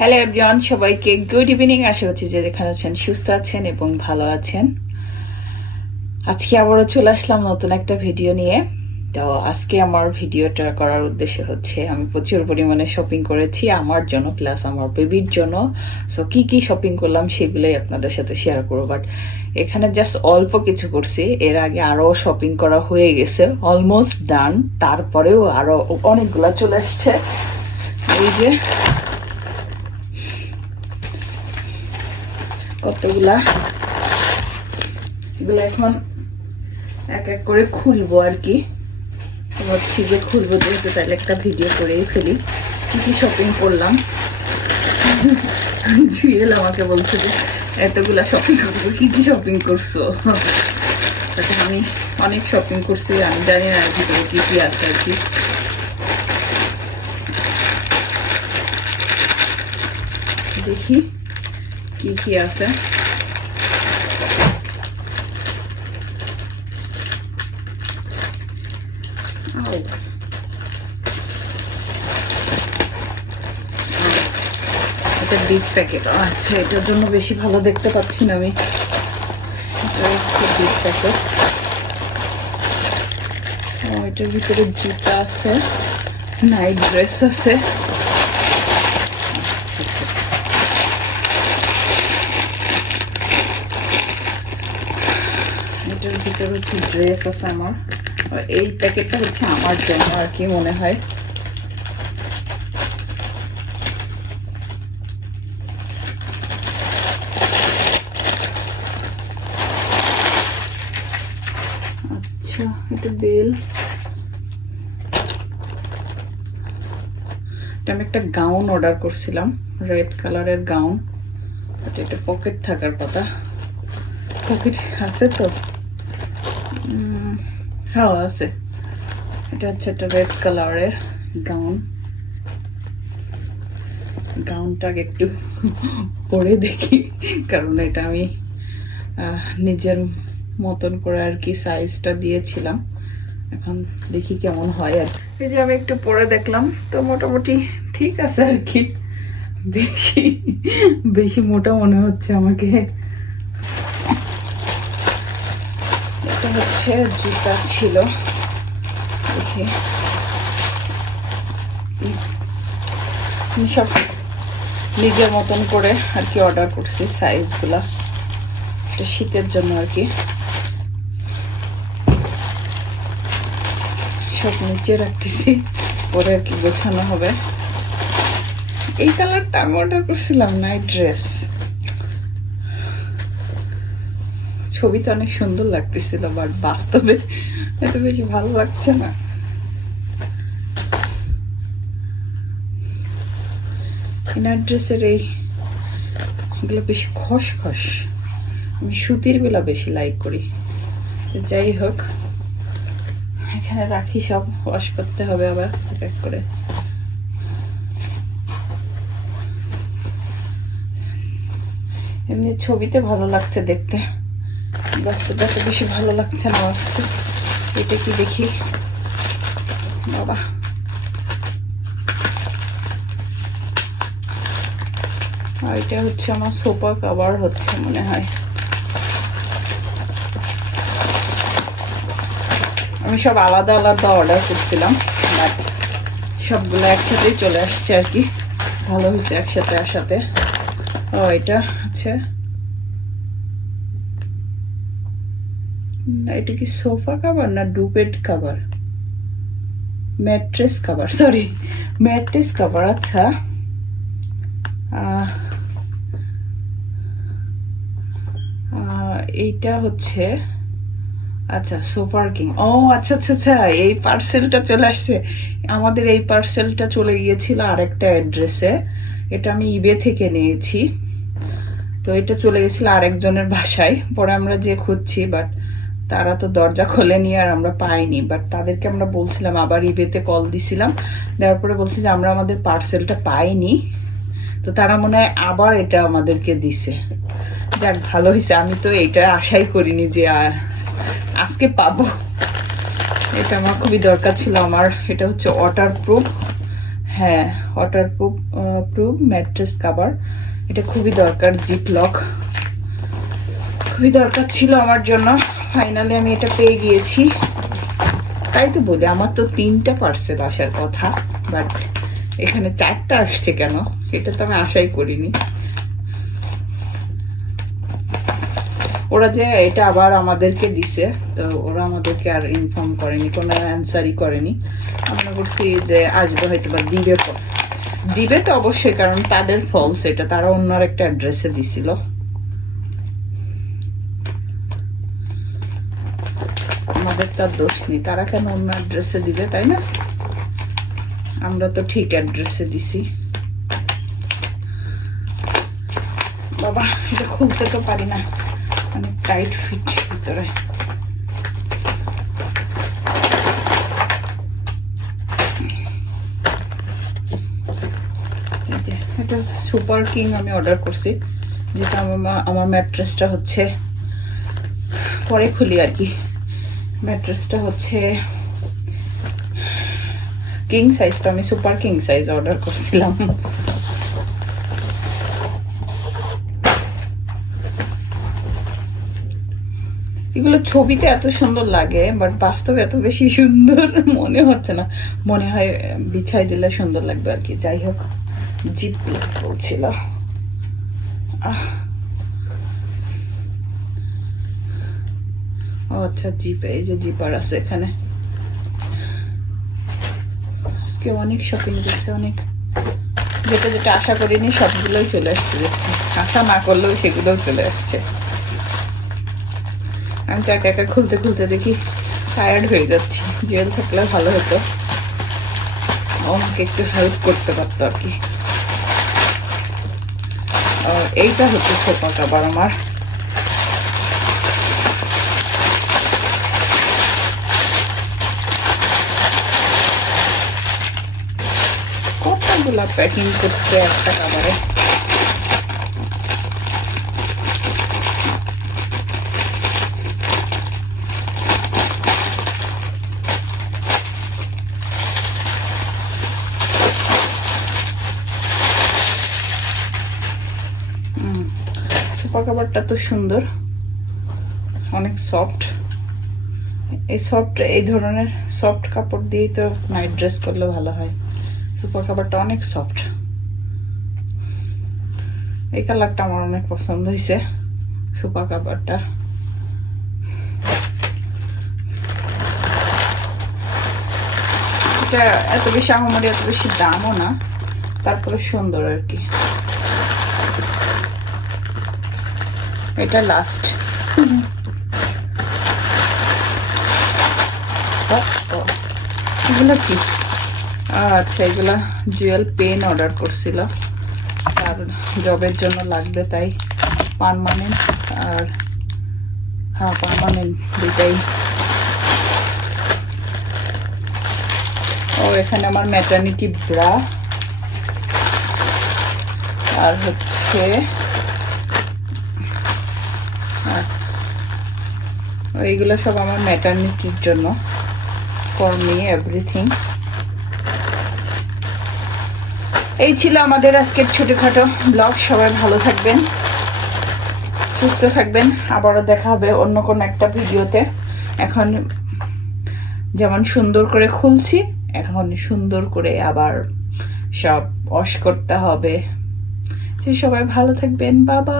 Hello everyone সবাইকে good evening আশা করছি যে যেখানে আছেন, সুস্থ আছেন এবং ভালো আছেন। আজকে আবারও চলে আসলাম নতুন একটা ভিডিও নিয়ে। তো আজকে আমার ভিডিওটা করার উদ্দেশ্য হচ্ছে, আমি প্রচুর পরিমাণে শপিং করেছি, আমার জন্য প্লাস আমার বেবির জন্য। সো কি কি শপিং করলাম সেগুলোই আপনাদের সাথে শেয়ার করব। বাট এখানে জাস্ট অল্প কিছু করছি। এর আগে আরও শপিং করা হয়ে গেছে অলমোস্ট ডান তারপরেও আরও অনেকগুলা চলে আসছে। এই যে কতগুলা এগুলো এখন এক এক করে খুলবো আর কি। ভাবছি যে খুলবো যেহেতু, তাহলে একটা ভিডিও করেই ফেলি। কি কি শপিং করলাম? জুয়েল আমাকে বলছে যে, এতগুলা শপিং করব কি কি শপিং করছ? তাতে আমি অনেক শপিং করছি, আমি জানি না আর ভিতরে কি কি আছে আর কি। দেখি। কি কি আছে? এটা বিগ প্যাকেট আচ্ছা এটার জন্য বেশি ভালো দেখতে পাচ্ছি না আমি। বিগ প্যাকেট এটার ভিতরে জুতা আছে নাইট ড্রেস আছে। ভিতরে হচ্ছে ড্রেস আছে আমার। এই প্যাকেটটা হচ্ছে আমার জন্য আর কি মনে হয়। আচ্ছা এটা বেল। আমি একটা গাউন অর্ডার করছিলাম রেড কালারের গাউন এটা পকেট থাকার কথা। পকেট আছে তো? হ্যাঁ আছে। এটা হচ্ছে একটা রেড কালারের গাউন গাউনটাকে একটু পরে দেখি, কারণ এটা আমি নিজের মতন করে আর কি সাইজটা দিয়েছিলাম। এখন দেখি কেমন হয় আর এই যে আমি একটু পরে দেখলাম, তো মোটামুটি ঠিক আছে আর কি। বেশি বেশি মোটা মনে হচ্ছে আমাকে। এটা হচ্ছে জুতা ছিল। সব নিজের মতন করে আর কি অর্ডার করছি সাইজগুলা এটা শীতের জন্য আর কি। সব নিচে রাখতেছি, পরে আর কি গোছানো হবে। এই কালারটা আমি অর্ডার করছিলাম নাইট ড্রেস ছবিতে অনেক সুন্দর লাগতেছিল বাট বাস্তবে এত বেশি ভালো লাগছে না। ইনার ড্রেসের এই এগুলো বেশি খসখস। আমি সুতির বেলা বেশি লাইক করি। যাই হোক, এখানে রাখি সব ওয়াশ করতে হবে আবার এক করে। এমনি ছবিতে ভালো লাগছে দেখতে। বাস্তবে এত বেশি ভালো লাগছে না আমার এটা কি দেখি? বাবা। আর এটা হচ্ছে আমার সোফা কভার হচ্ছে মনে হয়। আমি সব আলাদা আলাদা অর্ডার করছিলাম সবগুলো একসাথেই চলে আসছে আর কি। ভালো হয়েছে একসাথে আসাতে। ও, এটা হচ্ছে এটা কি সোফা কাভার না ডুপেট cover mattress cover sorry mattress cover আচ্ছা। এইটা হচ্ছে আচ্ছা সুপার কিং ও আচ্ছা আচ্ছা আচ্ছা এই পার্সেলটা চলে আসছে। আমাদের এই পার্সেলটা চলে গিয়েছিল আরেকটা অ্যাড্রেসে এটা আমি ইবে থেকে নিয়েছি। তো এটা চলে গেছিল আরেকজনের বাসায়। পরে আমরা যে খুঁজছি বাট তারা তো দরজা খোলেনি আর আমরা পাইনি বাট তাদেরকে আমরা বলছিলাম, আবার ইবেতে কল দিছিলাম। দেওয়ার পরে বলছি যে, আমরা আমাদের পার্সেলটা পাইনি। তো তারা মনে হয় আবার এটা আমাদেরকে দিছে। যাক, ভালো হয়েছে। আমি তো এটা আশাই করিনি যে আজকে পাবো। এটা আমার খুবই দরকার ছিল আমার। এটা হচ্ছে ওয়াটার প্রুফ হ্যাঁ waterproof proof mattress cover এটা খুবই দরকার জিপ লক খুবই দরকার ছিল আমার জন্য। ফাইনালি আমি এটা পেয়ে গিয়েছি। তাই তো বলি, আমার তো তিনটা পার্সেল আসার কথা বাট এখানে চারটা আসছে কেন? এটা তো আমি আশাই করিনি। ওরা যে এটা আবার আমাদেরকে দিছে, তো ওরা আমাদেরকে আর ইনফর্ম করেনি, কোনো অ্যান্সারই করেনি। আমরা করছি যে আসবে হয়তো বা দিবে। দিবে তো অবশ্যই, কারণ তাদের ফলস এটা তারা অন্য একটা অ্যাড্রেসে দিছিল আমাদের তার দোষ নেই। তারা কেন অন্য অ্যাড্রেসে দিবে, তাই না? আমরা তো ঠিক অ্যাড্রেসে দিছি। বাবা, এটা খুলতে তো পারি না। অনেক টাইট ফিট ভিতরে। এটা সুপার কিং আমি অর্ডার করছি। যেটা আমার আমার ম্যাট্রেসটা হচ্ছে, পরে খুলি আর কি। ম্যাট্রেসটা হচ্ছে কিং সাইজটা আমি সুপার কিং সাইজ অর্ডার করছিলাম। এগুলো ছবিতে এত সুন্দর লাগে বাট বাস্তবে এত বেশি সুন্দর মনে হচ্ছে না। মনে হয় বিছাই দিলে সুন্দর লাগবে আর কি। যাই হোক জিপ বলছিল। আহ। আচ্ছা জিপ, এই যে জিপার আছে এখানে। আজকে অনেক শপিং অনেক যেটা যেটা আশা করিনি সবগুলোই চলে আসছে আশা না করলেও সেগুলোও চলে আসছে। আমি তো একা একা খুলতে খুলতে দেখি টায়ার্ড হয়ে যাচ্ছি, জেল থাকলে ভালো হতো। আমাকে একটু হেল্প করতে পারতো আর কি। এইটা হচ্ছে সোফা কাবার আমার। কতগুলা প্যাকিং করছে একটা কাবারে কাভারটা তো সুন্দর অনেক সফট এই সফট এই ধরনের সফট কাপড় দিয়েই তো নাইট ড্রেস করলে ভালো হয় সুপার কাভারটা অনেক সফট এই কালারটা আমার অনেক পছন্দ হয়েছে সুপার কাভারটা এটা এত বেশি আহামরি, এত বেশি দামও না, তারপরে সুন্দর আর কি। এটা লাস্ট এগুলো কি? আচ্ছা এগুলা জুয়েল পেন অর্ডার করছিল। আর জবের জন্য লাগবে তাই পারমানেন্ট আর হ্যাঁ পারমানেন্ট দুটাই ও, এখানে আমার ম্যাটার্নিটি ব্রা আর হচ্ছে এইগুলো সব আমার ম্যাটার্নিটির জন্য। ফর মি এভরিথিং এই ছিল আমাদের আজকের ছোটোখাটো ব্লগ। সবাই ভালো থাকবেন, সুস্থ থাকবেন। আবারও দেখা হবে অন্য কোনো একটা ভিডিওতে। এখন যেমন সুন্দর করে খুলছি, এখন সুন্দর করে আবার সব ওয়াশ করতে হবে। সবাই ভালো থাকবেন। বাবা